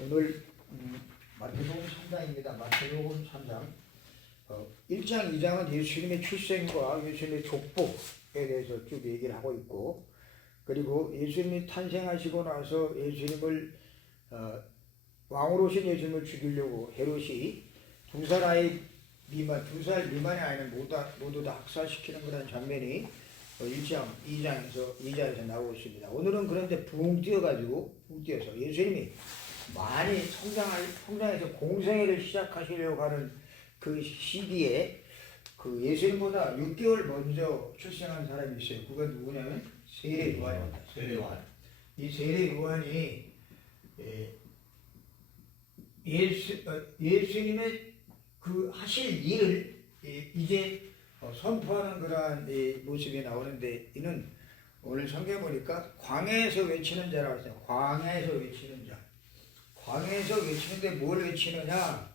오늘 마태복음 3장입니다. 마태복음 3장 1장, 2장은 예수님의 출생과 예수님의 족복에 대해서 쭉 얘기를 하고 있고, 그리고 예수님이 탄생하시고 나서 예수님을 왕으로 오신 예수님을 죽이려고 헤롯이 두 살 미만의 아이는 모두 다 학살시키는 그런 장면이 1장, 2장에서 나오고 있습니다. 오늘은 그런데 붕 뛰어서 예수님이 많이 성장해서 공생애를 시작하시려고 하는 그 시기에 그 예수님보다 6개월 먼저 출생한 사람이 있어요. 그건 누구냐면 세례 요한입니다. 세례 요한. 이 세례 요한이 예수님의 그 하실 일을 이제 선포하는 그러한 모습이 나오는데, 이는 오늘 성경에 보니까 광야에서 외치는 자라고 했어요. 광야에서 외치는 자. 광야에서 외치는데 뭘 외치느냐?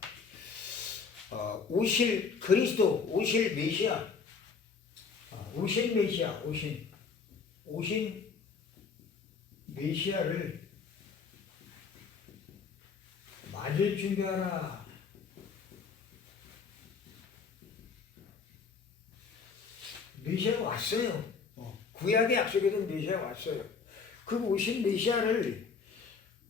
오실 그리스도, 오실 메시아, 오신 메시아를 맞을 준비하라. 메시아가 왔어요. 구약의 약속에도 메시아가 왔어요. 그 오신 메시아를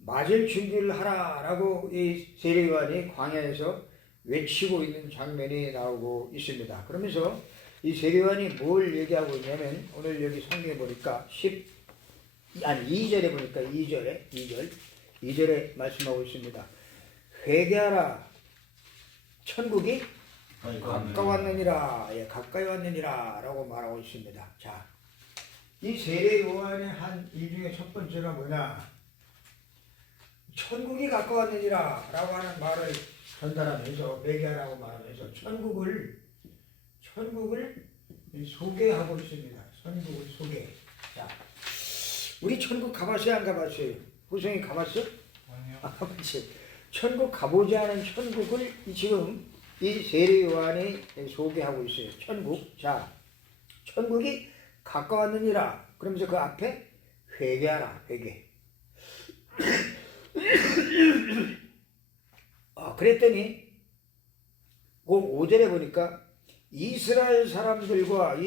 맞을 준비를 하라라고 이 세례 요한이 광야에서 외치고 있는 장면이 나오고 있습니다. 그러면서 이 세례 요한이 뭘 얘기하고 있냐면, 오늘 여기 성경에 보니까 2절에 보니까 2절에 말씀하고 있습니다. 회개하라, 천국이 가까웠느니라. 가까이 왔느니라 라고 말하고 있습니다. 자, 이 세례 요한의 한 일 중에 첫 번째가 뭐냐? 천국이 가까웠느니라 라고 하는 말을 전달하면서, 회개하라고 말하면서 천국을 소개하고 있습니다. 천국을 소개. 자, 우리 천국 가봤어요? 안 가봤어요? 호성이 가봤어? 아니요. 그렇지. 천국 가보지 않은 천국을 지금 이 세례 요한이 소개하고 있어요. 천국. 자, 천국이 가까웠느니라. 그러면서 그 앞에 회개하라. 회개. 그랬더니 그 5절에 보니까 이스라엘 사람들과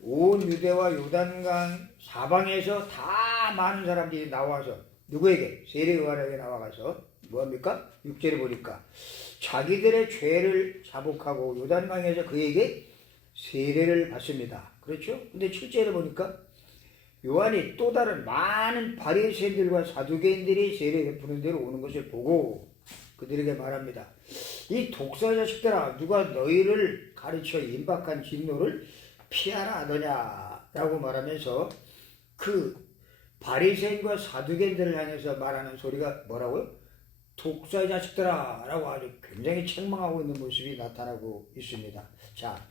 온 유대와 요단강 사방에서 다 많은 사람들이 나와서 누구에게? 세례 요한에게 나와가서 뭐합니까? 6절에 보니까 자기들의 죄를 자복하고 요단강에서 그에게 세례를 받습니다. 그렇죠? 근데 7절에 보니까 요한이 또 다른 많은 바리새인들과 사두개인들이 세례 베푸는 데로 오는 것을 보고 그들에게 말합니다. 이 독사 자식들아, 누가 너희를 가르쳐 임박한 진노를 피하라 하더냐 라고 말하면서 그 바리새인과 사두개인들을 향해서 말하는 소리가 뭐라고요? 독사 자식들아 라고 아주 굉장히 책망하고 있는 모습이 나타나고 있습니다. 자,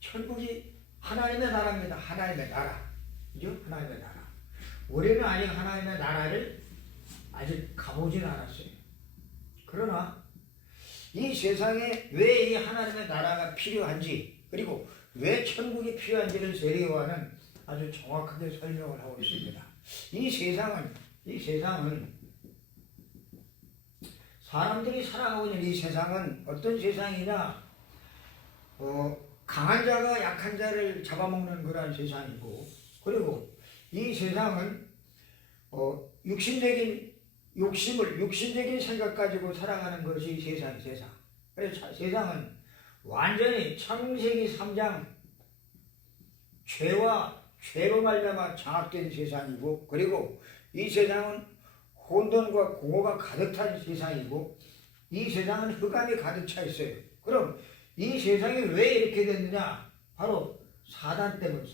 천국이 하나님의 나라입니다. 하나님의 나라. 그죠? 하나님의 나라. 우리는 아직 하나님의 나라를 아직 가보진 않았어요. 그러나 이 세상에 왜 이 하나님의 나라가 필요한지, 그리고 왜 천국이 필요한지를 세례 요한은 아주 정확하게 설명을 하고 있습니다. 이 세상은 사람들이 살아가고 있는 이 세상은 어떤 세상이냐? 강한 자가 약한 자를 잡아먹는 그런 세상이고, 그리고 이 세상은 육신적인 생각 가지고 살아가는 것이 세상. 그래서 세상은 완전히 창세기 3장 죄로 말미암아 장악된 세상이고, 그리고 이 세상은 혼돈과 공허가 가득 찬 세상이고, 이 세상은 흑암이 가득 차 있어요. 그럼 이 세상이 왜 이렇게 됐느냐? 바로 사단 때문에.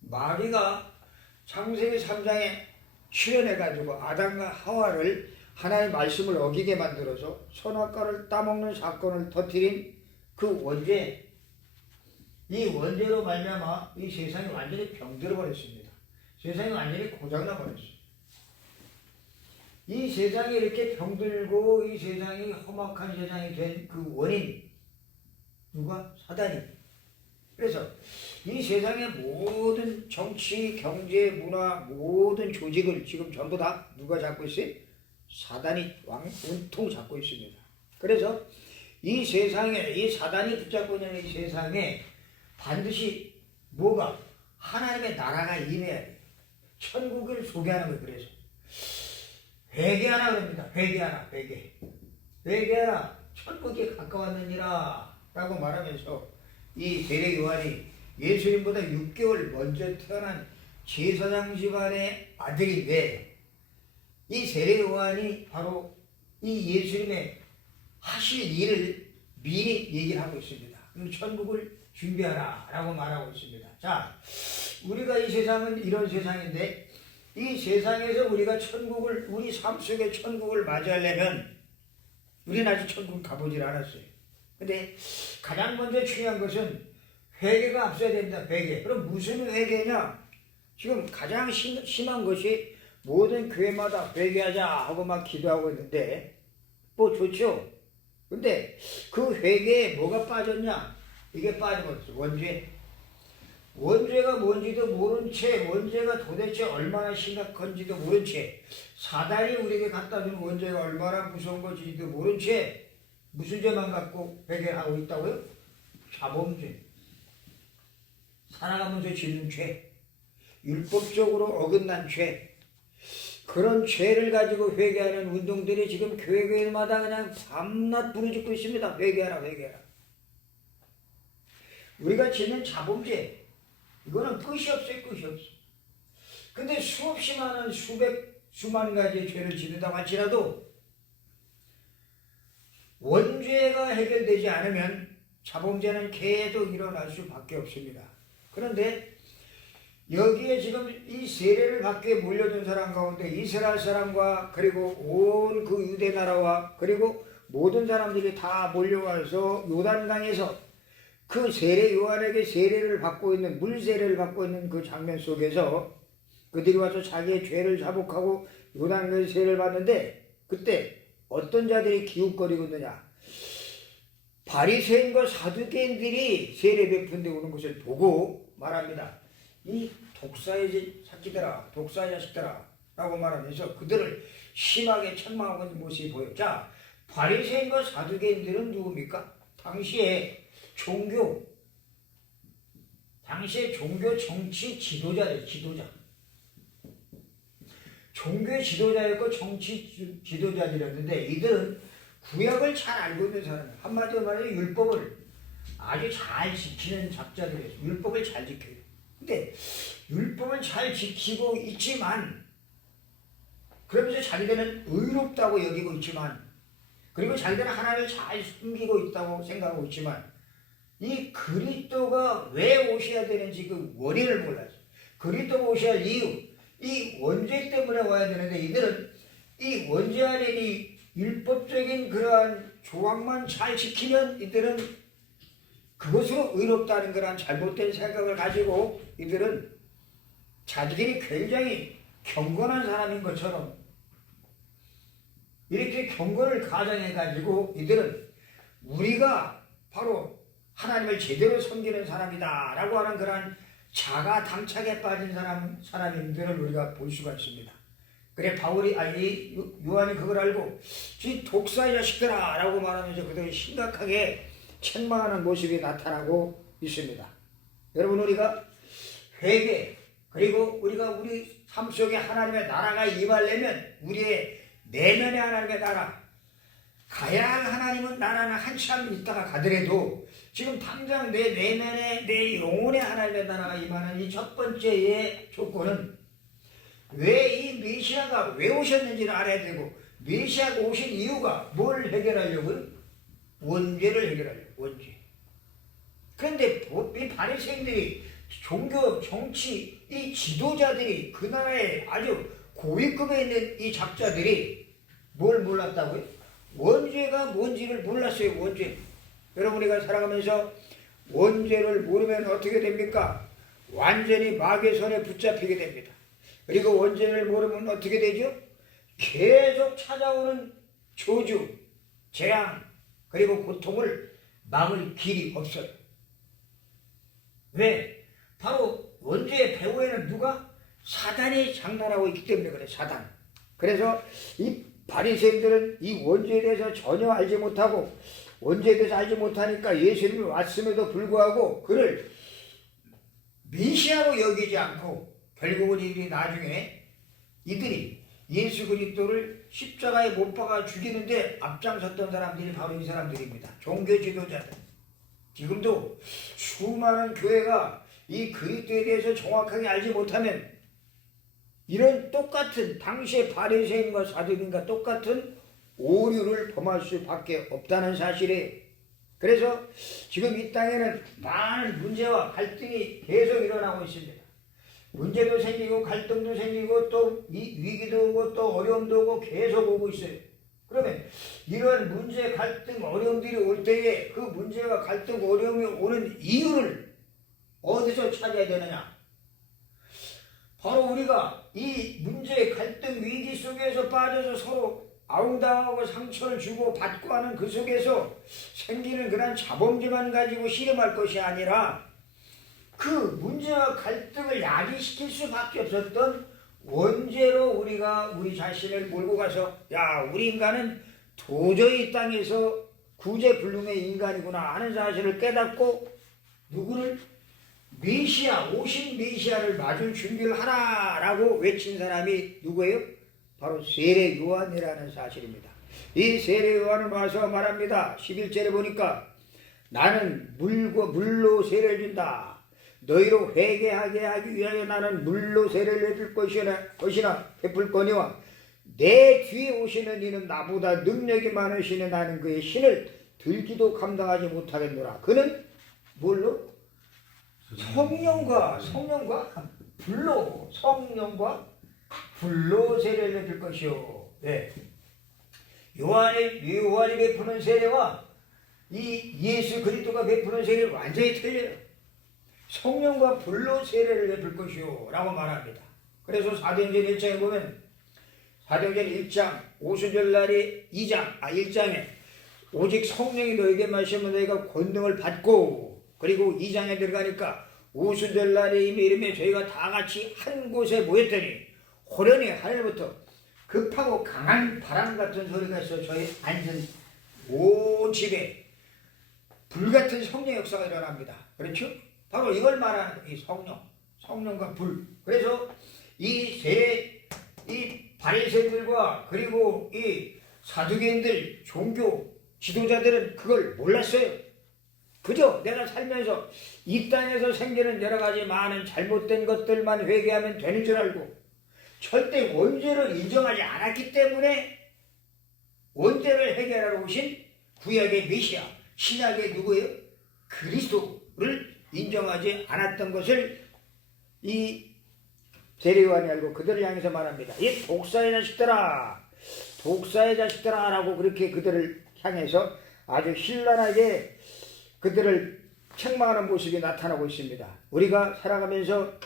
마귀가 창세기 3장에 출현해가지고 아담과 하와를 하나님의 말씀을 어기게 만들어서 선악과를 따먹는 사건을 터뜨린 그 원죄, 이 원죄로 말미암아 이 세상이 완전히 병들어 버렸습니다. 세상이 완전히 고장나 버렸어요. 이 세상이 이렇게 병들고 이 세상이 험악한 세상이 된 그 원인, 누가? 사단이. 그래서 이 세상의 모든 정치, 경제, 문화, 모든 조직을 지금 전부 다 누가 잡고 있어요? 사단이 온통 잡고 있습니다. 그래서 이 세상에, 이 사단이 붙잡고 있는 이 세상에 반드시 뭐가? 하나님의 나라가 임해야 돼. 천국을 소개하는 거예요. 그래서 회개하라 그럽니다. 회개하라, 회개. 회개하라, 천국이 가까웠느니라 라고 말하면서 이 세례 요한이 예수님보다 6개월 먼저 태어난 제사장 집안의 아들인데, 이 세례 요한이 바로 이 예수님의 하실 일을 미리 얘기를 하고 있습니다. 그럼 천국을 준비하라 라고 말하고 있습니다. 자, 우리가 이 세상은 이런 세상인데, 이 세상에서 우리가 천국을, 우리 삶 속에 천국을 맞이하려면 우리는 아직 천국을 가보질 않았어요. 근데 가장 먼저 중요한 것은 회개가 앞서야 된다. 회개. 그럼 무슨 회개냐? 지금 가장 심한 것이 모든 교회마다 회개하자 하고 막 기도하고 있는데, 뭐 좋죠. 근데 그 회개에 뭐가 빠졌냐? 이게 빠져버렸어. 원죄. 원죄가 뭔지도 모른 채, 원죄가 도대체 얼마나 심각한지도 모른 채, 사단이 우리에게 갖다 준 원죄가 얼마나 무서운 것인지도 모른 채 무슨 죄만 갖고 회개하고 있다고요? 자범죄. 살아가면서 짓는 죄, 율법적으로 어긋난 죄, 그런 죄를 가지고 회개하는 운동들이 지금 교회마다 그냥 밤낮 부르짖고 있습니다. 회개하라, 회개하라. 우리가 짓는 자범죄, 이거는 끝이 없어요. 끝이 없어. 근데 수없이 많은 수만 가지의 죄를 짓는다고 할지라도 원죄가 해결되지 않으면 자범죄는 계속 일어날 수밖에 없습니다. 그런데 여기에 지금 이 세례를 받기에 몰려든 사람 가운데 이스라엘 사람과 그리고 온 그 유대 나라와 그리고 모든 사람들이 다 몰려와서 요단강에서 그 세례 요한에게 세례를 받고 있는, 물 세례를 받고 있는 그 장면 속에서 그들이 와서 자기의 죄를 자복하고 요단강에서 세례를 받는데, 그때 어떤 자들이 기웃거리고 있느냐? 바리새인과 사두개인들이 세례 베푼 데 오는 것을 보고 말합니다. 이 독사의 새끼들아, 독사의 자식들아 라고 말하면서 그들을 심하게 책망하고 있는 모습이 보여요. 자, 바리새인과 사두개인들은 누굽니까? 당시에 종교 정치 지도자예요. 종교 지도자였고 정치 지도자들이었는데, 이들은 구약을 잘 알고 있는 사람이에요. 한마디로 말해 율법을 아주 잘 지키는 작자들이에요. 율법을 잘 지켜요. 근데 율법을 잘 지키고 있지만, 그러면서 자기들은 의롭다고 여기고 있지만, 그리고 자기들은 하나님을 잘 숨기고 있다고 생각하고 있지만, 이 그리스도가 왜 오셔야 되는지 그 원인을 몰랐어요. 그리스도가 오셔야 할 이유, 이 원죄 때문에 와야 되는데, 이들은 이 원죄 안에 이 율법적인 그러한 조항만 잘 지키면 이들은 그것으로 의롭다는 그러한 잘못된 생각을 가지고 이들은 자기들이 굉장히 경건한 사람인 것처럼 이렇게 경건을 가정해가지고 이들은 우리가 바로 하나님을 제대로 섬기는 사람이다 라고 하는 그런 자가 당착에 빠진 사람인들을 우리가 볼 수가 있습니다. 그래 요한이 그걸 알고 지 독사의 자식들아 라고 말하면서 그들이 심각하게 책망하는 모습이 나타나고 있습니다. 여러분, 우리가 회개, 그리고 우리가 우리 삶 속에 하나님의 나라가 임하려면 우리의 내면의 하나님의 나라, 가야 할 하나님은 나라는 한참 있다가 가더라도 지금 당장 내 내면의 내 영혼의 하나님의 나라가 임하는 이 첫 번째의 조건은, 왜 이 메시아가 왜 오셨는지를 알아야 되고, 메시아가 오신 이유가 뭘 해결하려고요? 원죄를 해결하려고. 원죄. 그런데 이 바리새인들이, 종교, 정치, 이 지도자들이, 그 나라에 아주 고위급에 있는 이 작자들이 뭘 몰랐다고요? 원죄가 뭔지를 몰랐어요. 원죄. 여러분, 우리가 살아가면서 원죄를 모르면 어떻게 됩니까? 완전히 마귀의 손에 붙잡히게 됩니다. 그리고 원죄를 모르면 어떻게 되죠? 계속 찾아오는 저주, 재앙, 그리고 고통을 막을 길이 없어요. 왜? 바로 원죄의 배후에는 누가? 사단이 장난하고 있기 때문에 그래. 사단. 그래서 이 바리새인들은 이 원죄에 대해서 전혀 알지 못하고 원죄에 대해서 알지 못하니까 예수님이 왔음에도 불구하고 그를 메시아로 여기지 않고 결국은 이들이 나중에 이들이 예수 그리스도를 십자가에 못 박아 죽이는데 앞장섰던 사람들이 바로 이 사람들입니다. 종교 지도자들. 지금도 수많은 교회가 이 그리스도에 대해서 정확하게 알지 못하면 이런 똑같은 당시의 바리새인과 사두개인과 똑같은 오류를 범할 수밖에 없다는 사실이에요. 그래서 지금 이 땅에는 많은 문제와 갈등이 계속 일어나고 있습니다. 문제도 생기고 갈등도 생기고 또 위기도 오고 또 어려움도 오고 계속 오고 있어요. 그러면 이런 문제, 갈등, 어려움들이 올 때에 그 문제와 갈등, 어려움이 오는 이유를 어디서 찾아야 되느냐? 바로 우리가 이 문제, 갈등, 위기 속에서 빠져서 서로 아웅당하고 상처를 주고 받고 하는 그 속에서 생기는 그런 자범죄만 가지고 씨름할 것이 아니라 그 문제와 갈등을 야기시킬 수밖에 없었던 원죄로 우리가 우리 자신을 몰고 가서 야, 우리 인간은 도저히 이 땅에서 구제불능의 인간이구나 하는 사실을 깨닫고 누구를? 메시아, 오신 메시아를 맞을 준비를 하라라고 외친 사람이 누구예요? 바로 세례 요한이라는 사실입니다. 이 세례 요한은 와서 말합니다. 11절에 보니까 나는 물로 세례를 준다. 너희로 회개하게 하기 위하여 나는 물로 세례를 베풀 거니와 내 뒤에 오시는 이는 나보다 능력이 많으시는 나는 그의 신을 들기도 감당하지 못하겠노라. 그는 뭘로? 성령과 불로 세례를 베풀 것이요. 네. 요한이 베푸는 세례와 이 예수 그리스도가 베푸는 세례는 완전히 틀려요. 성령과 불로 세례를 베풀 것이요 라고 말합니다. 그래서 사도행전 1장에 보면 사도행전 1장 오순절날에 1장에 오직 성령이 너에게 마시면 너희가 권능을 받고, 그리고 2장에 들어가니까 오순절날에 이르매 저희가 다 같이 한 곳에 모였더니 호련히 하늘부터 급하고 강한 바람 같은 소리가 있어 저희 앉은 온 집에 불같은 성령의 역사가 일어납니다. 그렇죠? 바로 이걸 말하는 이 성령과 불. 그래서 이 바리새인들과 그리고 이 사두개인들 종교 지도자들은 그걸 몰랐어요. 그저 내가 살면서 이 땅에서 생기는 여러 가지 많은 잘못된 것들만 회개하면 되는 줄 알고 절대 원죄를 인정하지 않았기 때문에 원죄를 해결하러 오신 구약의 메시아, 신약의 누구예요? 그리스도를 인정하지 않았던 것을 이 세례요한이 알고 그들을 향해서 말합니다. 이 독사의 자식들아 라고 그렇게 그들을 향해서 아주 신랄하게 그들을 책망하는 모습이 나타나고 있습니다. 우리가 살아가면서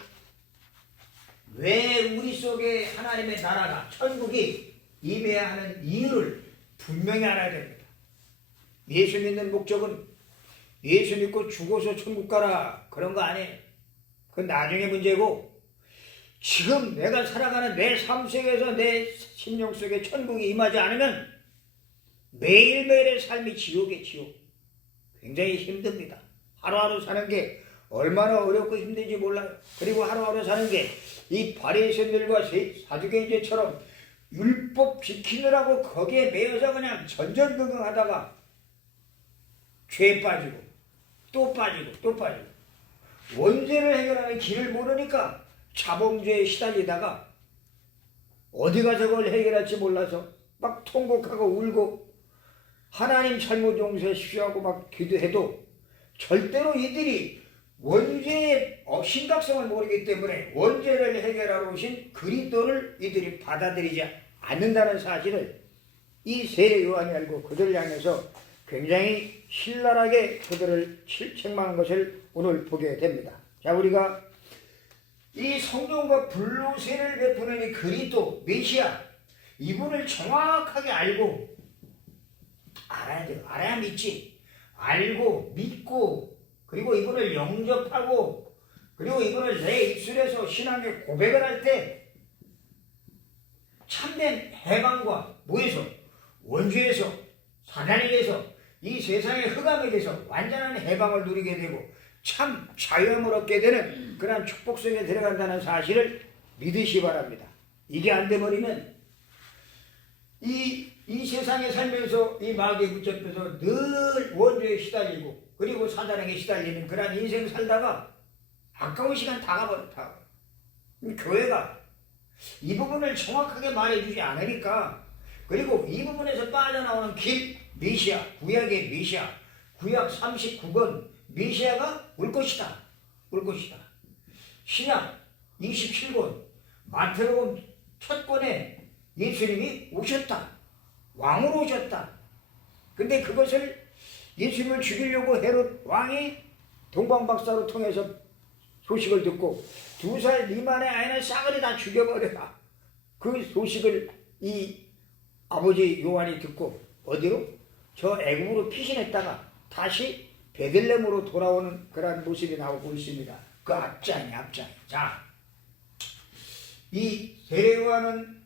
왜 우리 속에 하나님의 나라가 천국이 임해야 하는 이유를 분명히 알아야 됩니다. 예수 믿는 목적은 예수 믿고 죽어서 천국 가라 그런 거 아니에요. 그건 나중에 문제고 지금 내가 살아가는 내 삶 속에서 내 심령 속에 천국이 임하지 않으면 매일매일의 삶이 지옥이에요. 지옥. 굉장히 힘듭니다. 하루하루 사는 게 얼마나 어렵고 힘든지 몰라요. 그리고 하루하루 사는 게 이 바리새인들과 사두개인들처럼 율법 지키느라고 거기에 매여서 그냥 전전긍긍하다가 죄에 빠지고 또 빠지고 원죄를 해결하는 길을 모르니까 자범죄에 시달리다가 어디 가서 그걸 해결할지 몰라서 막 통곡하고 울고 하나님 잘못 용서하십시오 하고 막 기도해도 절대로 이들이 원죄의 심각성을 모르기 때문에 원죄를 해결하러 오신 그리스도를 이들이 받아들이지 않는다는 사실을 이 세례 요한이 알고 그들을 향해서 굉장히 신랄하게 그들을 책망한 것을 오늘 보게 됩니다. 자, 우리가 이 성령과 불로 세례를 베푸는 이 그리스도 메시아 이분을 정확하게 알고 알아야 돼요. 알아야 믿지. 알고 믿고 그리고 이분을 영접하고 그리고 이분을 내 입술에서 신앙의 고백을 할 때 참된 해방과 뭐에서? 원죄에서, 사단에게서, 이 세상의 흑암에게서 완전한 해방을 누리게 되고 참 자유함을 얻게 되는 그러한 축복 속에 들어간다는 사실을 믿으시 바랍니다. 이게 안 돼버리면 이 세상에 살면서 이 마귀에 붙잡혀서 늘 원죄에 시달리고 그리고 사단에게 시달리는 그러한 인생 살다가 아까운 시간 다 가버렸다. 교회가 이 부분을 정확하게 말해주지 않으니까 그리고 이 부분에서 빠져나오는 길 메시아, 구약의 메시아, 구약 39권 메시아가 올 것이다. 올 것이다. 신약 27권 마태복음 첫 권에 예수님이 오셨다. 왕으로 오셨다. 근데 그것을 예수님을 죽이려고 헤롯 왕이 동방박사로 통해서 소식을 듣고 2살 미만의 아이는 싸그리 다 죽여버려라. 그 소식을 이 아버지 요한이 듣고 어디로? 저 애굽으로 피신했다가 다시 베들레헴으로 돌아오는 그런 모습이 나오고 있습니다. 그 앞장이. 자, 이 세례요한은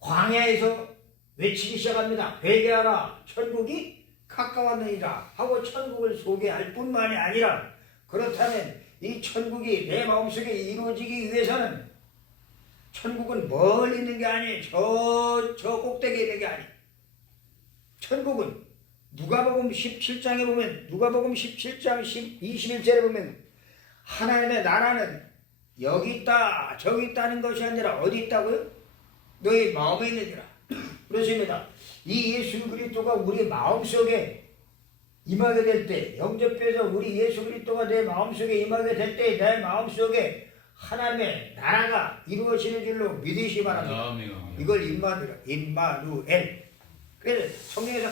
광야에서 외치기 시작합니다. 회개하라, 천국이 가까웠느니라 하고 천국을 소개할 뿐만이 아니라 그렇다면 이 천국이 내 마음속에 이루어지기 위해서는 천국은 멀리 있는 게 아니에요. 저 꼭대기에 있는 게 아니에요. 천국은 누가복음 17장에 보면 누가복음 17장 21절에 보면 하나님의 나라는 여기 있다 저기 있다는 것이 아니라 어디 있다고요? 너희 마음에 있느니라. 그렇습니다. 이 예수 그리스도가 우리 마음속에 임하게 될 때 영접해서 우리 예수 그리스도가 내 마음속에 임하게 될 때 내 마음속에 하나님의 나라가 이루어지는 줄로 믿으시기 바랍니다. 이걸 임마누엘. 그래서 성경에서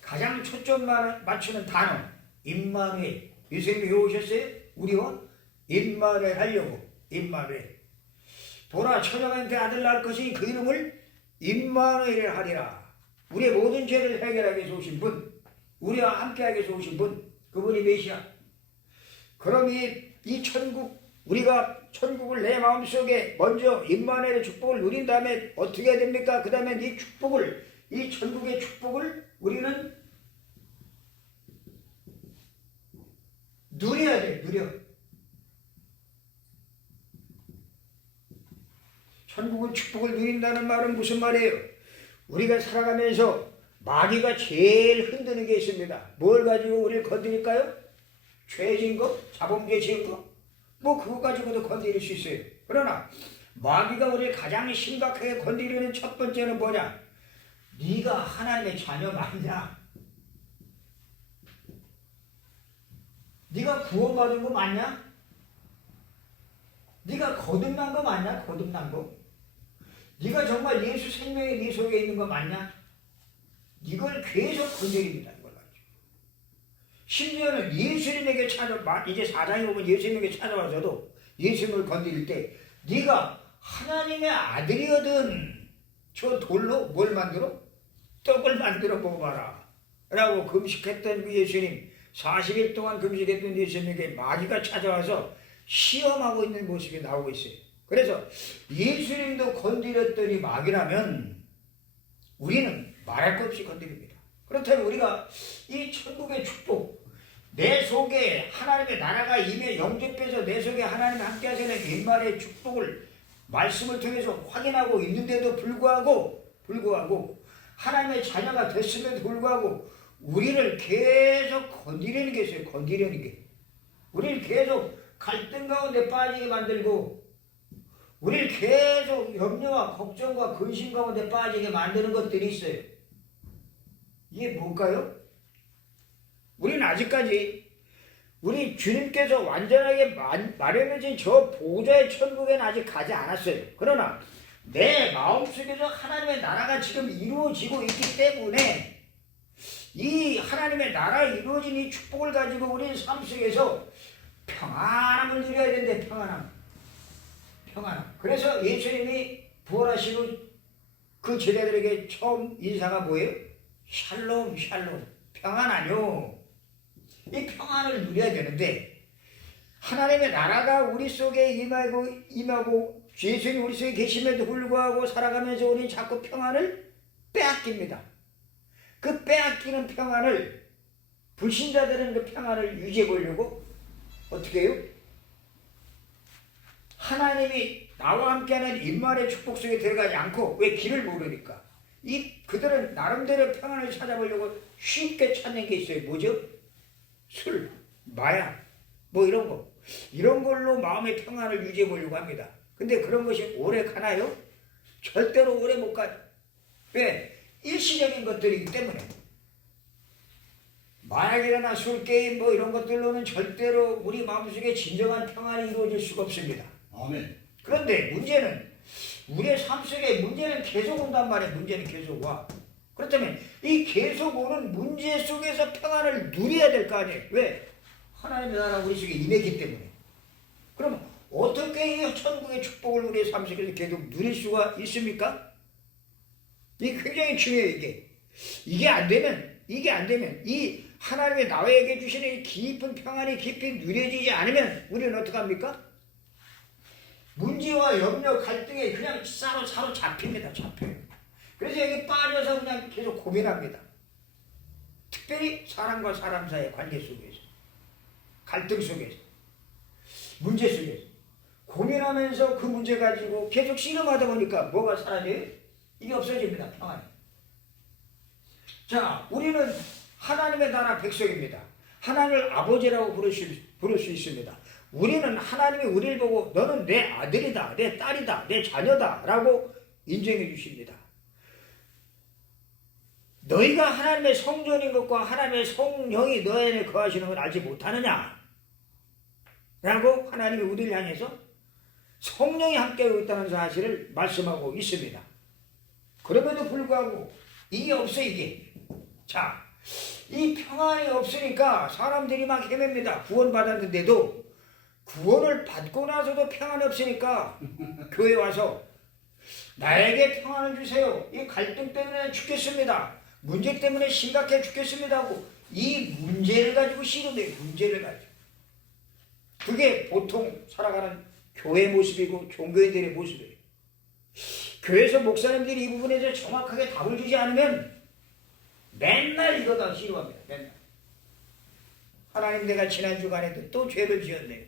가장 초점 맞추는 단어 임마누엘. 예수님이 왜 오셨어요? 우리와 임마누엘 하려고. 임마누엘. 보라 처녀한테 아들 낳을 것이 그 이름을 임마누엘을 하리라. 우리의 모든 죄를 해결하기 위해서 오신 분, 우리와 함께하기 위해서 오신 분, 그분이 메시아. 그럼 이 천국, 우리가 천국을 내 마음속에 먼저 임마누엘의 축복을 누린 다음에 어떻게 해야 됩니까? 그 다음에 이 축복을, 이 천국의 축복을 우리는 누려야 돼. 누려. 천국은 축복을 누린다는 말은 무슨 말이에요? 우리가 살아가면서 마귀가 제일 흔드는 게 있습니다. 뭘 가지고 우리를 건드릴까요? 죄 지은 거? 자범죄 지은 거? 뭐 그거 가지고도 건드릴 수 있어요. 그러나 마귀가 우리를 가장 심각하게 건드리는 첫 번째는 뭐냐? 네가 하나님의 자녀 맞냐? 네가 구원받은 거 맞냐? 네가 거듭난 거 맞냐? 거듭난 거? 네가 정말 예수 생명이 네 속에 있는 거 맞냐? 이걸 계속 건드립니다. 이걸 가지고. 심지어는 예수님에게 이제 4장에 보면 예수님에게 찾아와서도 예수님을 건드릴 때 네가 하나님의 아들이거든 저 돌로 뭘 만들어? 떡을 만들어 먹어봐라 라고 금식했던 그 예수님, 40일 동안 금식했던 예수님에게 마귀가 찾아와서 시험하고 있는 모습이 나오고 있어요. 그래서 예수님도 건드렸더니 마귀라면 우리는 말할 것 없이 건드립니다. 그렇다면 우리가 이 천국의 축복, 내 속에 하나님의 나라가 임해 영접해서 내 속에 하나님이 함께 하시는 일말의 축복을 말씀을 통해서 확인하고 있는데도 불구하고 하나님의 자녀가 됐음에도 불구하고 우리를 계속 건드리는 게 있어요. 건드리는 게. 우리를 계속 갈등 가운데 빠지게 만들고 우리를 계속 염려와 걱정과 근심 가운데 빠지게 만드는 것들이 있어요. 이게 뭘까요? 우리는 아직까지 우리 주님께서 완전하게 마련해진 저 보좌의 천국에는 아직 가지 않았어요. 그러나 내 마음속에서 하나님의 나라가 지금 이루어지고 있기 때문에 이 하나님의 나라가 이루어진 이 축복을 가지고 우리 삶 속에서 평안함을 누려야 되는데 평안함. 그래서 예수님이 부활하시고 그 제자들에게 처음 인사가 뭐예요? 샬롬 평안 아뇨. 이 평안을 누려야 되는데 하나님의 나라가 우리 속에 임하고 예수님이 우리 속에 계심에도 불구하고 살아가면서 우리는 자꾸 평안을 빼앗깁니다. 그 빼앗기는 평안을 불신자들은 그 평안을 유지해 보려고 어떻게 해요? 하나님이 나와 함께하는 임마의 축복 속에 들어가지 않고 왜 길을 모르니까 그들은 나름대로 평안을 찾아보려고 쉽게 찾는 게 있어요. 뭐죠? 술, 마약, 뭐 이런 거. 이런 걸로 마음의 평안을 유지해 보려고 합니다. 근데 그런 것이 오래 가나요? 절대로 오래 못 가요. 왜? 일시적인 것들이기 때문에. 마약이나 술, 게임 뭐 이런 것들로는 절대로 우리 마음속에 진정한 평안이 이루어질 수가 없습니다. 아멘. 그런데 문제는 우리의 삶 속에 문제는 계속 온단 말이에요. 문제는 계속 와. 그렇다면 이 계속 오는 문제 속에서 평안을 누려야 될 거 아니에요. 왜? 하나님의 나라 우리 속에 임했기 때문에. 그럼 어떻게 이 천국의 축복을 우리의 삶 속에서 계속 누릴 수가 있습니까? 이게 굉장히 중요해요. 이게 안 되면 이 하나님의 나에게 주시는 이 깊은 평안이 깊이 누려지지 않으면 우리는 어떡합니까? 문제와 염려, 갈등에 그냥 사로잡힙니다. 잡혀요. 그래서 여기 빠져서 그냥 계속 고민합니다. 특별히 사람과 사람 사이의 관계 속에서, 갈등 속에서, 문제 속에서 고민하면서 그 문제 가지고 계속 씨름하다 보니까 뭐가 사라져요? 이게 없어집니다. 평안이. 자, 우리는 하나님의 나라 백성입니다. 하나님을 아버지라고 부를 수 있습니다. 우리는 하나님이 우리를 보고 너는 내 아들이다, 내 딸이다, 내 자녀다 라고 인정해 주십니다. 너희가 하나님의 성전인 것과 하나님의 성령이 너희 안에 거하시는 걸 알지 못하느냐? 라고 하나님이 우리를 향해서 성령이 함께하고 있다는 사실을 말씀하고 있습니다. 그럼에도 불구하고 이게 없어 이게. 자, 이 평안이 없으니까 사람들이 막 헤맵니다. 구원받았는데도 구원을 받고 나서도 평안이 없으니까 교회 와서 나에게 평안을 주세요. 이 갈등 때문에 죽겠습니다. 문제 때문에 심각해 죽겠습니다 하고 이 문제를 가지고 씨름해요. 문제를 가지고. 그게 보통 살아가는 교회 모습이고 종교인들의 모습이에요. 교회에서 목사님들이 이 부분에 대해서 정확하게 답을 주지 않으면 맨날 이러다 씨름합니다. 맨날. 하나님 내가 지난 주간에도 또 죄를 지었네요.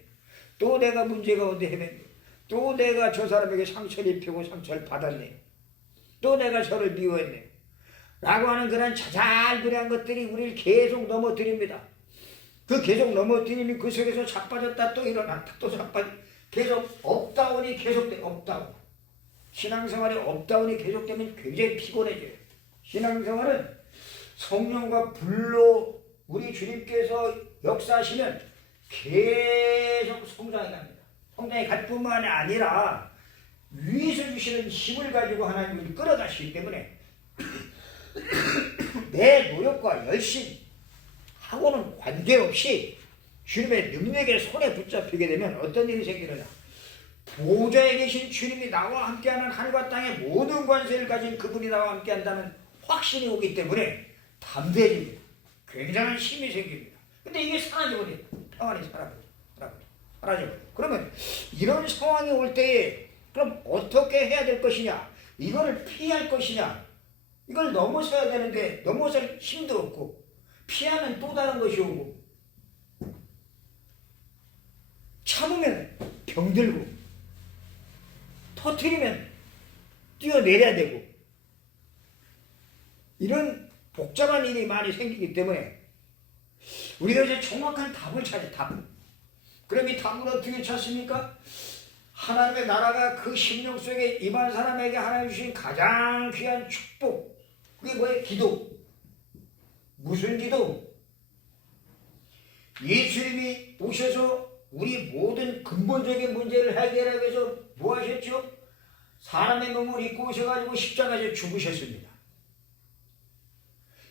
또 내가 문제 가운데 헤맸네요. 또 내가 저 사람에게 상처를 입히고 상처를 받았네요. 또 내가 저를 미워했네요. 라고 하는 그런 자잘그레한 것들이 우리를 계속 넘어뜨립니다. 그 계속 넘어뜨리면 그 속에서 자빠졌다 또 일어났다 또 자빠졌다 계속 업다운이 계속돼. 업다운. 신앙생활에 업다운이 계속되면 굉장히 피곤해져요. 신앙생활은 성령과 불로 우리 주님께서 역사하시면 계속 성장해 갑니다. 성장이 갈 뿐만 아니라 위에서 주시는 힘을 가지고 하나님을 끌어가시기 때문에 내 노력과 열심 하고는 관계없이 주님의 능력의 손에 붙잡히게 되면 어떤 일이 생기느냐. 보좌에 계신 주님이 나와 함께하는 하늘과 땅의 모든 관세를 가진 그분이 나와 함께한다는 확신이 오기 때문에 담대해집니다. 굉장한 힘이 생깁니다. 근데 이게 사라져버려요. 평안이 사라져버려요. 그러면 이런 상황이 올 때에 그럼 어떻게 해야 될 것이냐? 이거를 피할 것이냐? 이걸 넘어서야 되는데 넘어설 힘도 없고 피하면 또 다른 것이 오고 참으면 병들고 터뜨리면 뛰어내려야 되고 이런 복잡한 일이 많이 생기기 때문에 우리가 이제 정확한 답을 찾아. 답. 그럼 이 답을 어떻게 찾습니까? 하나님의 나라가 그 심령 속에 임한 사람에게 하나님 주신 가장 귀한 축복. 그게 뭐예요? 기도. 무슨 기도? 예수님이 오셔서 우리 모든 근본적인 문제를 해결하기 위해서 뭐 하셨죠? 사람의 몸을 입고 오셔가지고 십자가에서 죽으셨습니다.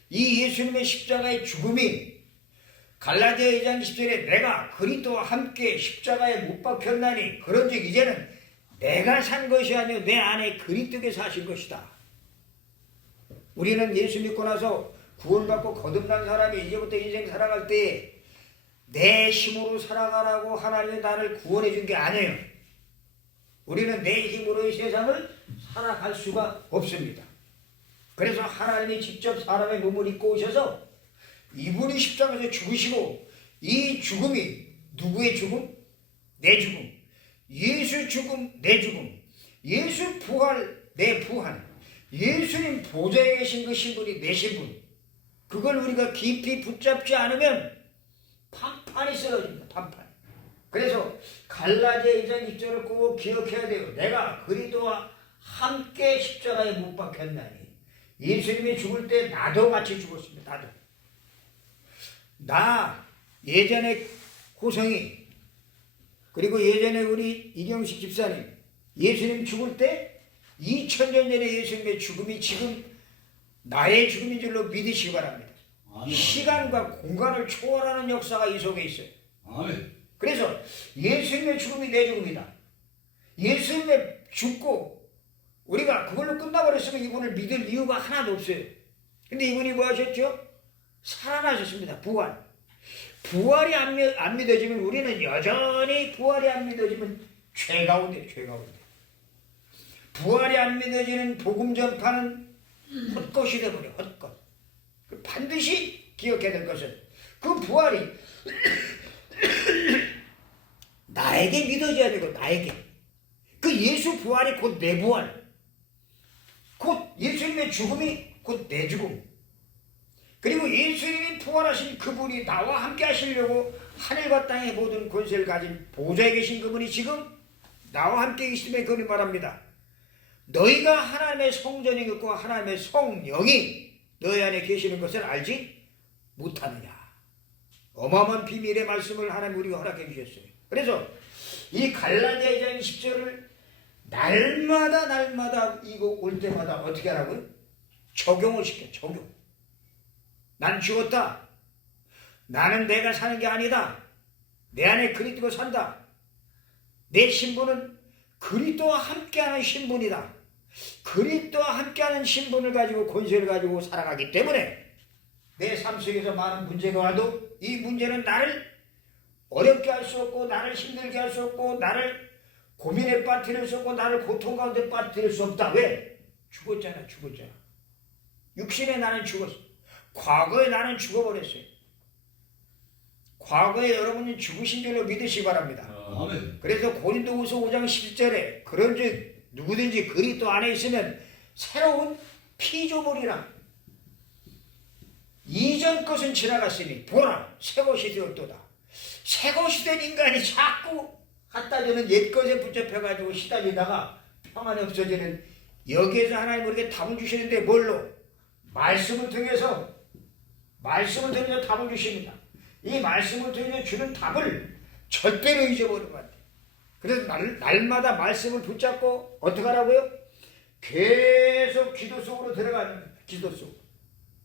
이 예수님의 십자가의 죽음이 갈라디아 2장 10절에 내가 그리스도와 함께 십자가에 못 박혔나니 그런즉 이제는 내가 산 것이 아니요 내 안에 그리스도께서 사신 것이다. 우리는 예수 믿고 나서 구원받고 거듭난 사람이 이제부터 인생 살아갈 때에 내 힘으로 살아가라고 하나님이 나를 구원해 준 게 아니에요. 우리는 내 힘으로 이 세상을 살아갈 수가 없습니다. 그래서 하나님이 직접 사람의 몸을 입고 오셔서 이분이 십자가에서 죽으시고, 이 죽음이 누구의 죽음? 내 죽음. 예수 죽음, 내 죽음. 예수 부활, 내 부활. 예수님 보좌에 계신 그 신분이 내 신분. 그걸 우리가 깊이 붙잡지 않으면 판판이 쓰러집니다. 판판. 그래서 갈라디아 2장 1절을 꼭 기억해야 돼요. 내가 그리스도와 함께 십자가에 못 박혔나니. 예수님이 죽을 때 나도 같이 죽었습니다. 나도. 나 예전에 호성이, 그리고 예전에 우리 이경식 집사님, 예수님 죽을 때 2000년 전에 예수님의 죽음이 지금 나의 죽음인 줄로 믿으시기 바랍니다. 아멘. 시간과 공간을 초월하는 역사가 이 속에 있어요. 아멘. 그래서 예수님의 죽음이 내 죽음이다. 예수님의 죽고 우리가 그걸로 끝나버렸으면 이분을 믿을 이유가 하나도 없어요. 근데 이분이 뭐 하셨죠? 살아나셨습니다. 부활. 부활이 안 믿어지면 우리는 여전히, 부활이 안 믿어지면 죄 가운데. 부활이 안 믿어지는 복음 전파는 헛것이 되버려. 헛것. 반드시 기억해야 될 것은 그 부활이 나에게 믿어져야 되고, 나에게. 그 예수 부활이 곧 내 부활. 곧 예수님의 죽음이 곧 내 죽음. 그리고 예수님이 부활하신 그분이 나와 함께 하시려고 하늘과 땅의 모든 권세를 가진 보좌에 계신 그분이 지금 나와 함께 계시음에 그분이 말합니다. 너희가 하나님의 성전이고 하나님의 성령이 너희 안에 계시는 것을 알지 못하느냐. 어마어마한 비밀의 말씀을 하나님 우리가 허락해 주셨어요. 그래서 이 갈라디아 2장 10절을 날마다 이거 올 때마다 어떻게 하라고요? 적용을 시켜. 적용. 난 죽었다. 나는 내가 사는 게 아니다. 내 안에 그리스도가 산다. 내 신분은 그리스도와 함께하는 신분이다. 그리스도와 함께하는 신분을 가지고 권세를 가지고 살아가기 때문에 내 삶 속에서 많은 문제가 와도 이 문제는 나를 어렵게 할 수 없고, 나를 힘들게 할 수 없고, 나를 고민에 빠뜨릴 수 없고, 나를 고통 가운데 빠뜨릴 수 없다. 왜? 죽었잖아. 육신에 나는 죽었어. 과거에 나는 죽어버렸어요. 과거에 여러분이 죽으신 줄로 믿으시기 바랍니다. 아멘. 그래서 고린도후서 5장 10절에 그런즉 누구든지 그리스도 안에 있으면 새로운 피조물이라. 이전 것은 지나갔으니 보라 새 것이 되었도다. 새 것이 된 인간이 자꾸 갖다 주는 옛 것에 붙잡혀가지고 시달리다가 평안이 없어지는, 여기에서 하나님 우리에게 답을 주시는데 뭘로? 말씀을 통해서 답을 주십니다. 이 말씀을 통해서 주는 답을 절대로 잊어버리면 안 돼. 그래서 날마다 말씀을 붙잡고 어떻게 하라고요? 계속 기도 속으로 들어가는 거예요. 기도 속.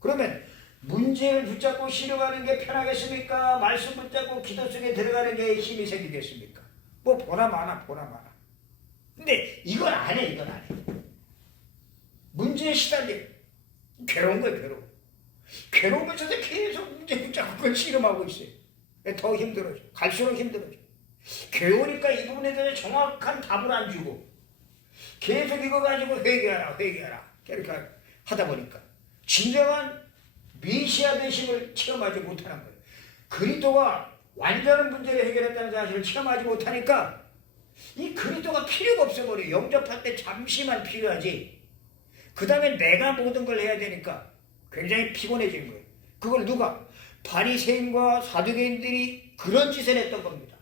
그러면 문제를 붙잡고 쉬려가는 게 편하겠습니까? 말씀 붙잡고 기도 속에 들어가는 게 힘이 생기겠습니까? 뭐 보나 마나. 근데 이건 안 해. 문제에 시달려. 괴로운 거예요. 괴로우면서도 계속 문제 붙잡고 그걸 씨름하고 있어요. 더 힘들어져. 갈수록 힘들어져. 괴로우니까 이 부분에 대해서 정확한 답을 안 주고 계속 이거 가지고 회개하라. 이렇게 하다 보니까 진정한 메시아 되심을 체험하지 못하는 거예요. 그리스도가 완전한 문제를 해결했다는 사실을 체험하지 못하니까 이 그리스도가 필요가 없어버려요. 영접할 때 잠시만 필요하지. 그 다음에 내가 모든 걸 해야 되니까 굉장히 피곤해지는 거예요. 그걸 누가? 바리새인과 사두개인들이 그런 짓을 했던 겁니다.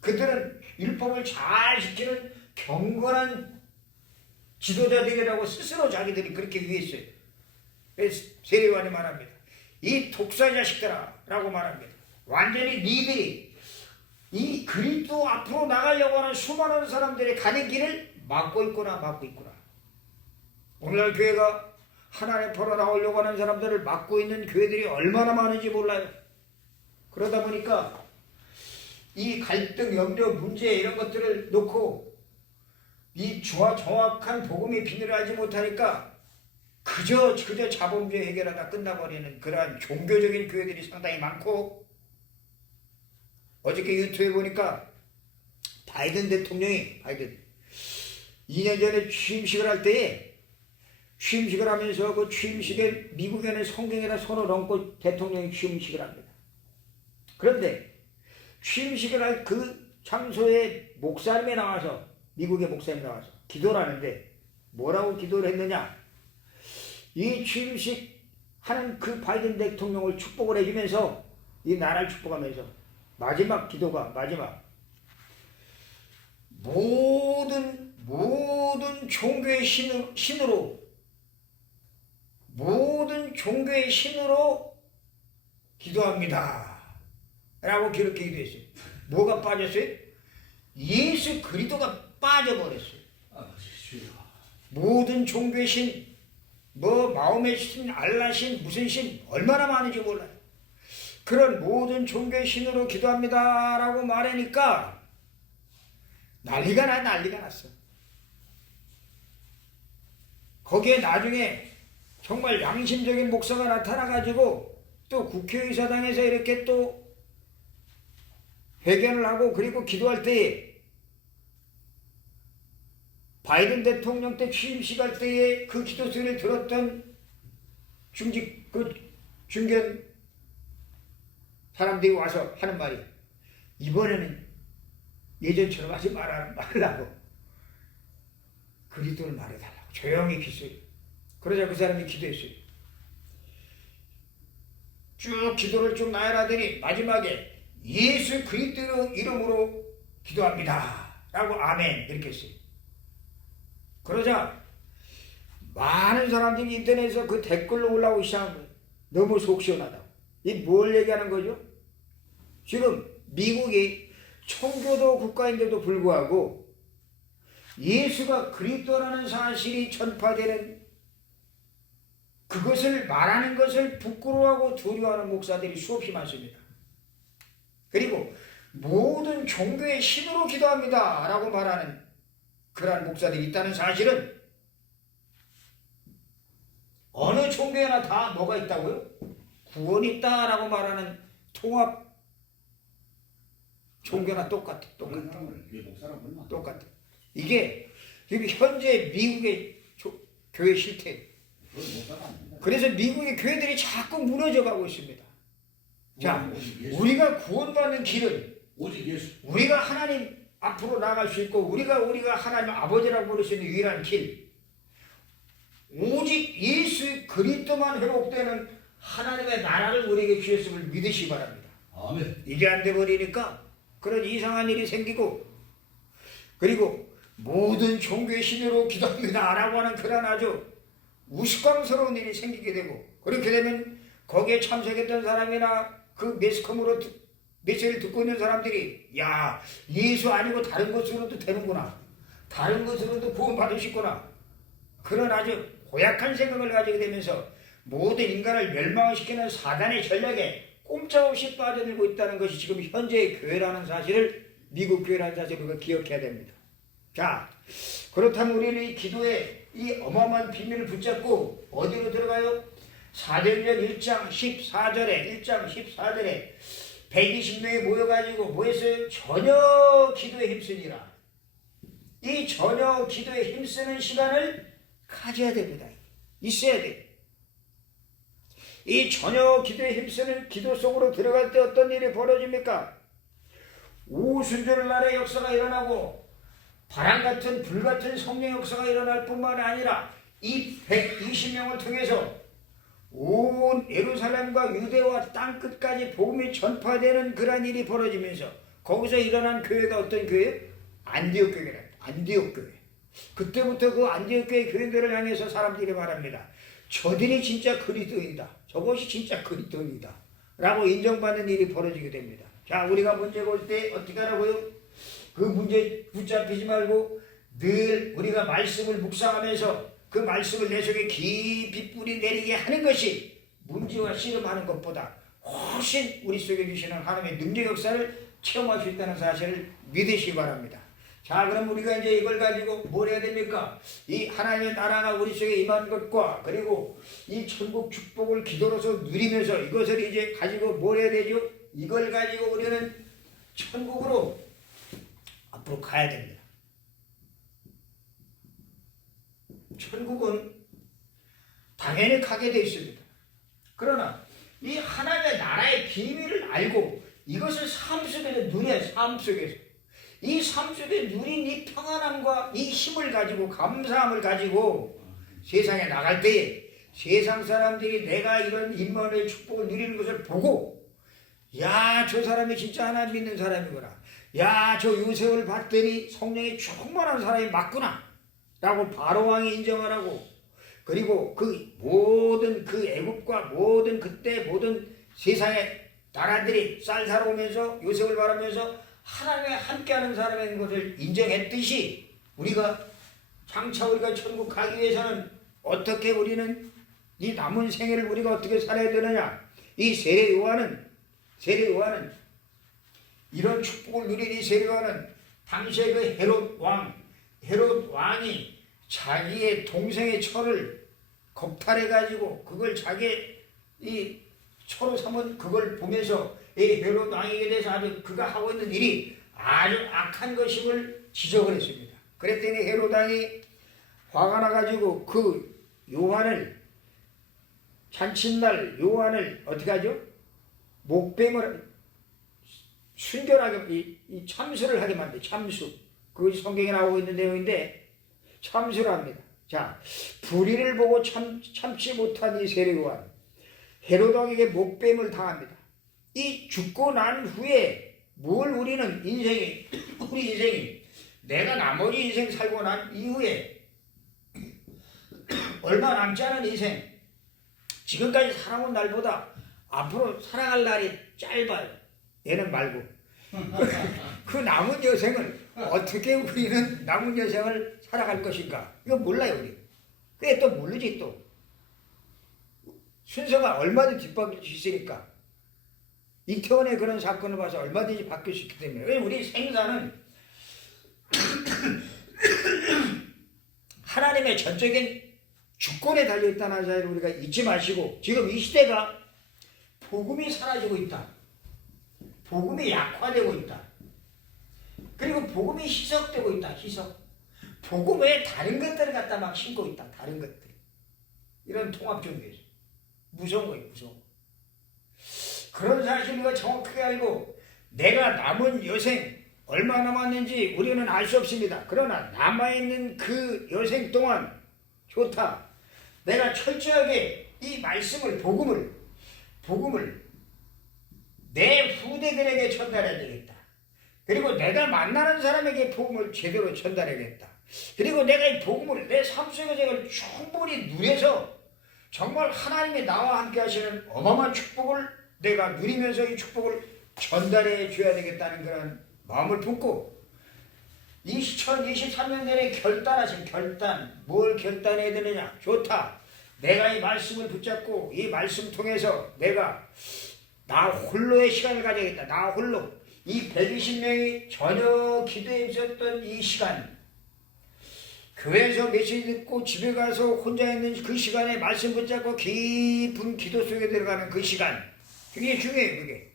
그들은 율법을 잘 지키는 경건한 지도자들이라고 스스로 자기들이 그렇게 위했어요. 세례요한이 말합니다. 이 독사 자식들아 라고 말합니다. 완전히 니들이 이 그리스도 앞으로 나가려고 하는 수많은 사람들의 가는 길을 막고 있구나. 오늘날 교회가 하나님 앞으로 나오려고 하는 사람들을 막고 있는 교회들이 얼마나 많은지 몰라요. 그러다 보니까 이 갈등, 염려, 문제 이런 것들을 놓고 이 정확한 복음의 비밀을 알지 못하니까 그저 자본주의 해결하다 끝나버리는 그러한 종교적인 교회들이 상당히 많고, 어저께 유튜브에 보니까 바이든 대통령이 2년 전에 취임식을 할 때에 취임식을 하면서 그 취임식에 미국에는 성경에다 손을 얹고 대통령이 취임식을 합니다. 그런데 취임식을 할 그 장소에 목사님이 나와서 미국의 목사님이 나와서 기도를 하는데 뭐라고 기도를 했느냐? 이 취임식 하는 그 바이든 대통령을 축복을 해주면서 이 나라를 축복하면서 마지막 기도가 모든 종교의 신으로 기도합니다 라고 그렇게 기도했어요. 뭐가 빠졌어요? 예수 그리스도가 빠져버렸어요. 모든 종교의 신, 마음의 신, 알라 신, 무슨 신 얼마나 많은지 몰라요. 그런 모든 종교의 신으로 기도합니다 라고 말하니까 난리가 났어. 거기에 나중에 정말 양심적인 목사가 나타나가지고 또 국회의사당에서 이렇게 또 회견을 하고 그리고 기도할 때에 바이든 대통령 때 취임식 할 때에 그 기도 소리를 들었던 중견 사람들이 와서 하는 말이 이번에는 예전처럼 하지 말라고 그리스도를 말해달라고 조용히 기도해요. 그러자 그 사람이 기도했어요. 쭉 기도를 쭉 나열하더니 마지막에 예수 그리스도 이름으로 기도합니다 라고 아멘 이렇게 했어요. 그러자 많은 사람들이 인터넷에서 그 댓글로 올라오기 시작한 거예요. 너무 속 시원하다고. 이 뭘 얘기하는 거죠? 지금 미국이 청교도 국가인데도 불구하고 예수가 그리스도라는 사실이 전파되는 그것을 말하는 것을 부끄러워하고 두려워하는 목사들이 수없이 많습니다. 그리고 모든 종교의 신으로 기도합니다 라고 말하는 그러한 목사들이 있다는 사실은 어느 종교에나 다 뭐가 있다고요? 구원이 있다라고 말하는 통합 종교나 똑같아. 이게 지금 현재 미국의 교회 실태. 그래서 미국의 교회들이 자꾸 무너져 가고 있습니다. 자, 우리가 구원받는 길은 오직 예수. 우리가 하나님 앞으로 나갈 수 있고 우리가 하나님 아버지라고 부를 수 있는 유일한 길. 오직 예수 그리스도만 회복되는 하나님의 나라를 우리에게 주셨음을 믿으시기 바랍니다. 아멘. 이게 안 돼 버리니까 그런 이상한 일이 생기고 그리고 모든 종교의 신으로 기도합니다 라고 하는 그런 아주 우스꽝스러운 일이 생기게 되고 그렇게 되면 거기에 참석했던 사람이나 그 매스컴으로 메시지를 듣고 있는 사람들이 야 예수 아니고 다른 것으로도 되는구나. 다른 것으로도 구원받으시구나. 그런 아주 고약한 생각을 가지게 되면서 모든 인간을 멸망시키는 사단의 전략에 꼼짝없이 빠져들고 있다는 것이 지금 현재의 교회라는 사실을 미국 교회라는 사실을 우리가 기억해야 됩니다. 자, 그렇다면 우리는 이 기도의 이 어마어마한 비밀을 붙잡고 어디로 들어가요? 사도행전 1장 14절에 120명이 모여가지고 뭐했어요? 전혀 기도에 힘쓰니라. 이 전혀 기도에 힘쓰는 시간을 가져야 됩니다. 있어야 돼. 이 전혀 기도에 힘쓰는 기도 속으로 들어갈 때 어떤 일이 벌어집니까? 오순절 날의 역사가 일어나고 바람같은 불같은 성령 역사가 일어날 뿐만 아니라 이 120명을 통해서 온 예루살렘과 유대와 땅끝까지 복음이 전파되는 그런 일이 벌어지면서 거기서 일어난 교회가 어떤 교회예요? 안디옥 교회라. 안디옥 교회. 그때부터 그 안디옥 교회 교인들을 향해서 사람들이 말합니다. 저들이 진짜 그리스도인이다. 저것이 진짜 그리스도인이다. 라고 인정받는 일이 벌어지게 됩니다. 자, 우리가 문제가 올 때 어떻게 하라고요? 그 문제 붙잡히지 말고 늘 우리가 말씀을 묵상하면서 그 말씀을 내 속에 깊이 뿌리 내리게 하는 것이 문제와 씨름하는 것보다 훨씬 우리 속에 주시는 하나님의 능력 역사를 체험할 수 있다는 사실을 믿으시기 바랍니다. 자, 그럼 우리가 이제 이걸 가지고 뭘 해야 됩니까? 이 하나님의 나라가 우리 속에 임한 것과 그리고 이 천국 축복을 기도로서 누리면서 이것을 이제 가지고 뭘 해야 되죠? 이걸 가지고 우리는 천국으로 앞으로 가야 됩니다. 천국은 당연히 가게 되어 있습니다. 그러나 이 하나님의 나라의 비밀을 알고 이것을 삶 속에서 누려야 삶 속에서 이 삶 속에 누린 이 평안함과 이 힘을 가지고 감사함을 가지고 세상에 나갈 때에 세상 사람들이 내가 이런 임마누엘 축복을 누리는 것을 보고 야, 저 사람이 진짜 하나님 믿는 사람이구나. 야, 저 요셉을 봤더니 성령이 충만한 사람이 맞구나 라고 바로 왕이 인정을 하고, 그리고 그 모든 그 애국과 모든 그때 모든 세상의 나라들이 쌀 사러 오면서 요셉을 바라면서 하나님과 함께하는 사람인 것을 인정했듯이 우리가 장차 우리가 천국 가기 위해서는 어떻게 우리는 이 남은 생애를 우리가 어떻게 살아야 되느냐. 이 세례 요한은 이런 축복을 누린 이 세례 요한은 당시에 그 헤롯 왕이 자기의 동생의 철을 겁탈해가지고 그걸 자기의 이 철로 삼은 그걸 보면서 이 헤롯 왕에게 대해서 아주 그가 하고 있는 일이 아주 악한 것임을 지적을 했습니다. 그랬더니 헤롯 왕이 화가 나가지고 그 요한을 잔칫날 요한을 어떻게 하죠? 목뱀을 순결하게 이 참수를 하게 만들 참수. 그것이 성경에 나오고 있는 내용인데 참수를 합니다. 자, 불의를 보고 참지 못한 이 세례 요한 헤롯 왕에게 목뱀을 당합니다. 이 죽고 난 후에 뭘 우리는 인생이 우리 인생이 내가 나머지 인생 살고 난 이후에 얼마 남지 않은 인생 지금까지 살아온 날보다 앞으로 살아갈 날이 짧아요. 얘는 말고 그 남은 여생을 어떻게 우리는 남은 여생을 살아갈 것인가 이거 몰라요 우리. 그게 또 모르지 또 순서가 얼마든지 뒷바뀔 수 있으니까 이태원의 그런 사건을 봐서 얼마든지 바뀔 수 있기 때문에 왜 우리 생사는 하나님의 전적인 주권에 달려있다는 사실을 우리가 잊지 마시고 지금 이 시대가 복음이 사라지고 있다. 복음이 약화되고 있다. 그리고 복음이 희석되고 있다. 희석. 복음 외에 다른 것들을 갖다 막 심고 있다. 다른 것들. 이런 통합종교에서. 무서운 거예요. 무서운 거. 그런 사실을 우리가 정확하게 알고 내가 남은 여생 얼마 남았는지 우리는 알 수 없습니다. 그러나 남아있는 그 여생 동안 좋다. 내가 철저하게 이 말씀을 복음을 내 후대들에게 전달해야 되겠다. 그리고 내가 만나는 사람에게 복음을 제대로 전달해야겠다. 그리고 내가 이 복음을 내 삶 속에서 충분히 누려서 정말 하나님이 나와 함께 하시는 어마어마한 축복을 내가 누리면서 이 축복을 전달해 줘야 되겠다는 그런 마음을 품고 2023년 내내 결단하신 결단. 뭘 결단해야 되느냐? 좋다. 내가 이 말씀을 붙잡고 이 말씀 통해서 내가 나 홀로의 시간을 가져야겠다. 나 홀로. 이 120명이 전혀 기도해 있었던 이 시간. 교회에서 메시지 듣고 집에 가서 혼자 있는 그 시간에 말씀 붙잡고 깊은 기도 속에 들어가는 그 시간. 그게 중요해요. 그게.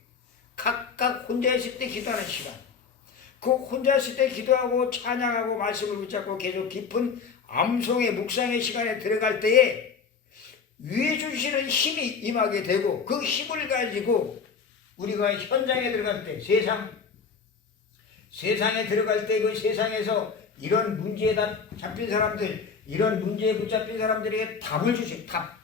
각각 혼자 있을 때 기도하는 시간. 그 혼자 있을 때 기도하고 찬양하고 말씀을 붙잡고 계속 깊은 암송의 묵상의 시간에 들어갈 때에 위에 주시는 힘이 임하게 되고 그 힘을 가지고 우리가 현장에 들어갈 때 세상에 들어갈 때 그 세상에서 이런 문제에 잡힌 사람들 이런 문제에 붙잡힌 사람들에게 답을 주신 답.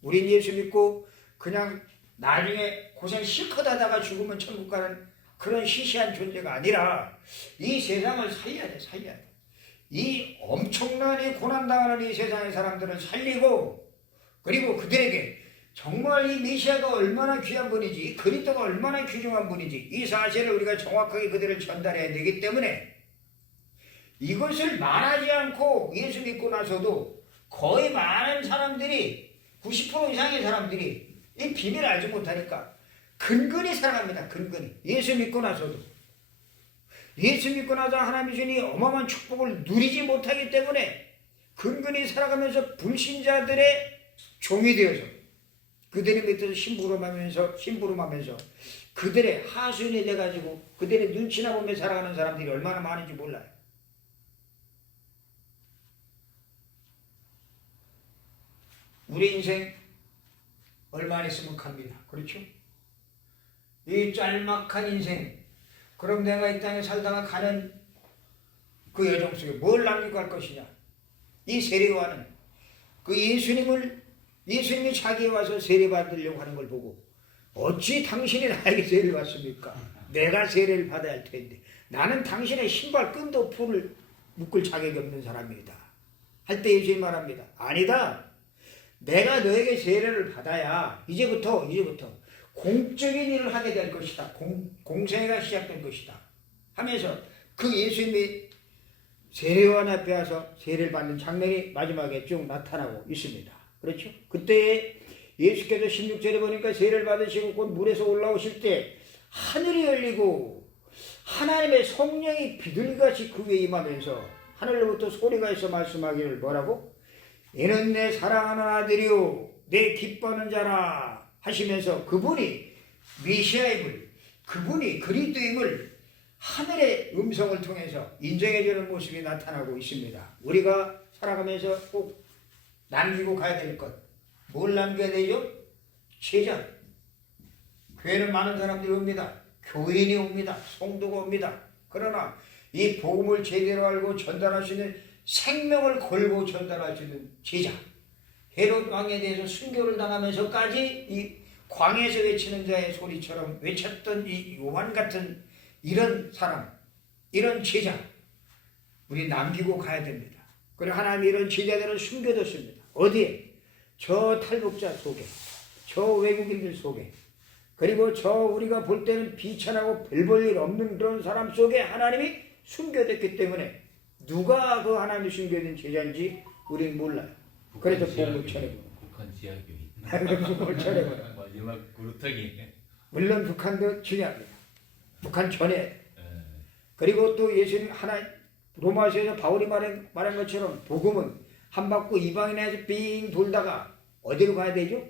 우린 예수 믿고 그냥 나중에 고생 실컷 하다가 죽으면 천국 가는 그런 시시한 존재가 아니라 이 세상을 살려야 돼. 이 엄청난 이 고난당하는 이 세상의 사람들을 살리고 그리고 그들에게 정말 이 메시아가 얼마나 귀한 분이지 그리스도가 얼마나 귀중한 분이지 이 사실을 우리가 정확하게 그들을 전달해야 되기 때문에 이것을 말하지 않고 예수 믿고 나서도 거의 많은 사람들이 90% 이상의 사람들이 이 비밀을 알지 못하니까 근근히 살아갑니다. 근근히. 예수 믿고 나서도. 예수 믿고 나서 하나님이 주니 어마어마한 축복을 누리지 못하기 때문에 근근히 살아가면서 불신자들의 종이 되어서 그들의 밑에서 심부름하면서 그들의 하수인이 돼가지고 그들의 눈치나 보며 살아가는 사람들이 얼마나 많은지 몰라요. 우리 인생 얼마 안 있으면 갑니다. 그렇죠? 이 짤막한 인생, 그럼 내가 이 땅에 살다가 가는 그 여정 속에 뭘 남기고 갈 것이냐? 이 세례와는 그 예수님이 자기에 와서 세례받으려고 하는 걸 보고 어찌 당신이 나에게 세례를 받습니까? 내가 세례를 받아야 할 텐데 나는 당신의 신발 끈도 풀을 묶을 자격이 없는 사람입니다. 할 때 예수님이 말합니다. 아니다. 내가 너에게 세례를 받아야 이제부터 공적인 일을 하게 될 것이다. 공생애가 시작될 것이다. 하면서 그 예수님이 세례요한 앞에 와서 세례를 받는 장면이 마지막에 쭉 나타나고 있습니다. 그렇죠? 그때 예수께서 16절에 보니까 세례를 받으시고 곧 물에서 올라오실 때 하늘이 열리고 하나님의 성령이 비둘기같이 그 위에 임하면서 하늘로부터 소리가 있어 말씀하기를 뭐라고? 이는 내 사랑하는 아들이요 내 기뻐하는 자라 하시면서 그분이 메시아임을, 그분이 그리스도임을 하늘의 음성을 통해서 인정해주는 모습이 나타나고 있습니다. 우리가 살아가면서 꼭 남기고 가야 될 것, 뭘 남겨야 되죠? 제자. 교회는 많은 사람들이 옵니다. 교인이 옵니다. 성도가 옵니다. 그러나 이 복음을 제대로 알고 전달할 수 있는, 생명을 걸고 전달할 수 있는 제자. 헤롯 왕에 대해서 순교를 당하면서까지 이 광야에서 외치는 자의 소리처럼 외쳤던 이 요한 같은 이런 사람, 이런 제자 우리 남기고 가야 됩니다. 그리고 하나님이 이런 제자들을 숨겨뒀습니다. 어디에? 저 탈북자 속에, 저 외국인들 속에, 그리고 저 우리가 볼 때는 비천하고 별 볼 일 없는 그런 사람 속에 하나님이 숨겨뒀기 때문에 누가 그 하나님이 숨겨둔 제자인지 우리는 몰라요. 그래서 복음을 전해보는 북한 지하교회 복음을 전해보는 마지막 구루터기. 물론 북한도 중요합니다. 북한 전에. 그리고 또 예수님 로마서에서 바울이 말한 것처럼 복음은 한 바퀴 이방인에서 빙 돌다가 어디로 가야 되죠?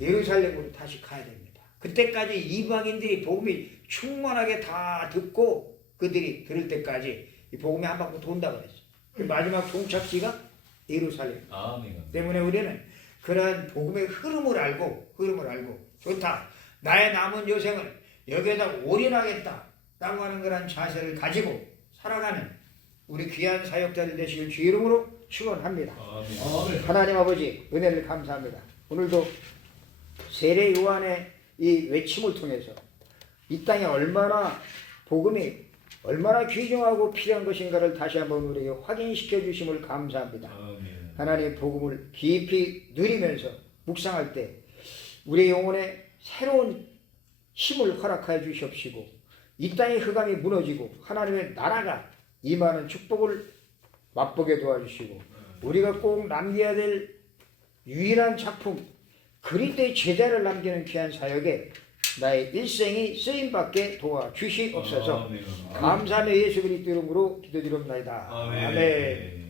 예루살렘으로 다시 가야 됩니다. 그때까지 이방인들이 복음이 충만하게 다 듣고 그들이 들을 때까지 이 복음이 한 바퀴 돈다 그랬어요. 그 마지막 종착지가 예루살렘. 때문에 우리는 그러한 복음의 흐름을 알고 좋다. 나의 남은 여생을 여기에다 올인하겠다. 라고 하는 그런 자세를 가지고 살아가는 우리 귀한 사역자들 되시길 주 이름으로 축원합니다. 하나님 아버지 은혜를 감사합니다. 오늘도 세례 요한의 이 외침을 통해서 이 땅에 얼마나 복음이 얼마나 귀중하고 필요한 것인가를 다시 한번 우리에게 확인시켜 주심을 감사합니다. 하나님의 복음을 깊이 누리면서 묵상할 때 우리의 영혼에 새로운 힘을 허락하여 주시옵시고 이 땅의 흑암이 무너지고 하나님의 나라가 임하는 축복을 맛보게 도와주시고 우리가 꼭 남겨야 될 유일한 작품 그리스도의 제자를 남기는 귀한 사역에 나의 일생이 쓰임받게 도와주시옵소서. 감사하며 예수 그리스도 이름으로 기도드립니다. 아멘.